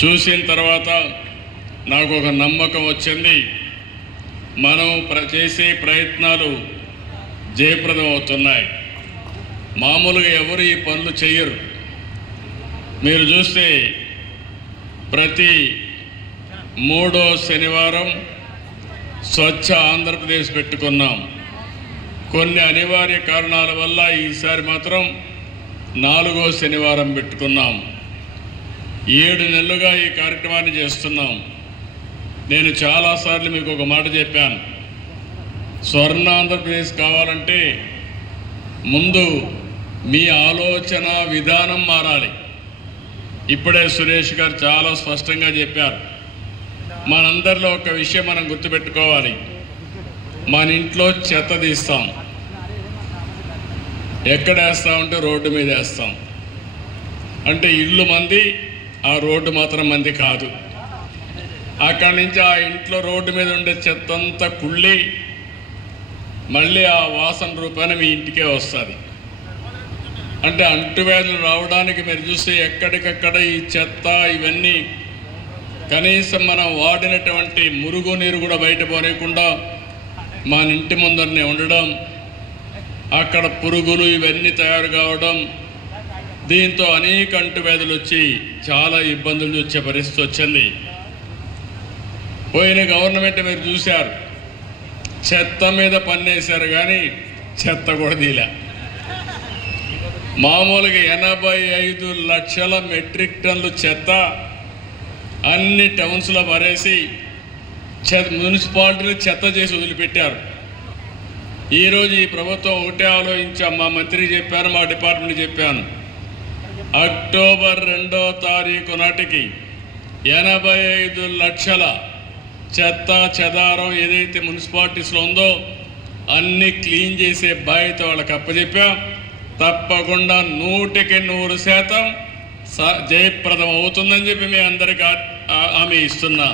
చూసిన తర్వాత నాకు ఒక నమ్మకం వచ్చింది, మనం చేసే ప్రయత్నాలు జయప్రదం అవుతున్నాయి. మామూలుగా ఎవరు ఈ పనులు చేయరు. మీరు చూస్తే ప్రతి 3వ శనివారం స్వచ్ఛ ఆంధ్రప్రదేశ్ పెట్టుకున్నాం. కొన్ని అనివార్య కారణాల వల్ల ఈసారి మాత్రం 4వ శనివారం పెట్టుకున్నాం. 7 నెలలుగా ఈ కార్యక్రమాన్ని చేస్తున్నాం. నేను చాలాసార్లు మీకు ఒక మాట చెప్పాను, స్వర్ణ ఆంధ్రప్రదేశ్ కావాలంటే ముందు మీ ఆలోచన విధానం మారాలి. ఇప్పుడే సురేష్ గారు చాలా స్పష్టంగా చెప్పారు. మనందరిలో ఒక విషయం మనం గుర్తుపెట్టుకోవాలి, మన ఇంట్లో చెత్త తీస్తాం, ఎక్కడ వేస్తామంటే రోడ్డు మీద వేస్తాం. అంటే ఇల్లు మంది, ఆ రోడ్డు మాత్రం మంది కాదు. అక్కడి నుంచి ఆ ఇంట్లో రోడ్డు మీద ఉండే చెత్త అంతా కుళ్ళి మళ్ళీ ఆ వాసన రూపాన మీ ఇంటికే వస్తుంది. అంటే అంటువ్యాధులు రావడానికి మీరు చూస్తే ఎక్కడికక్కడ ఈ చెత్త ఇవన్నీ కనీసం మనం వాడినటువంటి మురుగునీరు కూడా బయట పోనీయకుండా మన ఇంటి ముందరనే ఉండడం, అక్కడ పురుగులు ఇవన్నీ తయారు కావడం, దీంతో అనేక అంటువ్యాధులు వచ్చి చాలా ఇబ్బందులు వచ్చే పరిస్థితి వచ్చింది. పోయిన గవర్నమెంట్ మీరు చూశారు, చెత్త మీద పన్నేశారు కానీ చెత్త కూడా తీలే. మామూలుగా 85 లక్షల మెట్రిక్ టన్నులు చెత్త అన్ని టౌన్స్లో పరేసి మున్సిపాలిటీలు చెత్త చేసి వదిలిపెట్టారు. ఈరోజు ఈ ప్రభుత్వం ఒకటే ఆలోచించాం, మా మంత్రి చెప్పాను, మా డిపార్ట్మెంట్ చెప్పాను, అక్టోబర్ 2వ తారీఖు నాటికి 85 లక్షల చెత్త చెదారం ఏదైతే మున్సిపాలిటీస్లో ఉందో అన్ని క్లీన్ చేసే బాధ్యత వాళ్ళకి అప్పచెప్పాం. తప్పకుండా 100% జయప్రదం అవుతుందని చెప్పి మీ అందరికీ హామీ ఇస్తున్నా.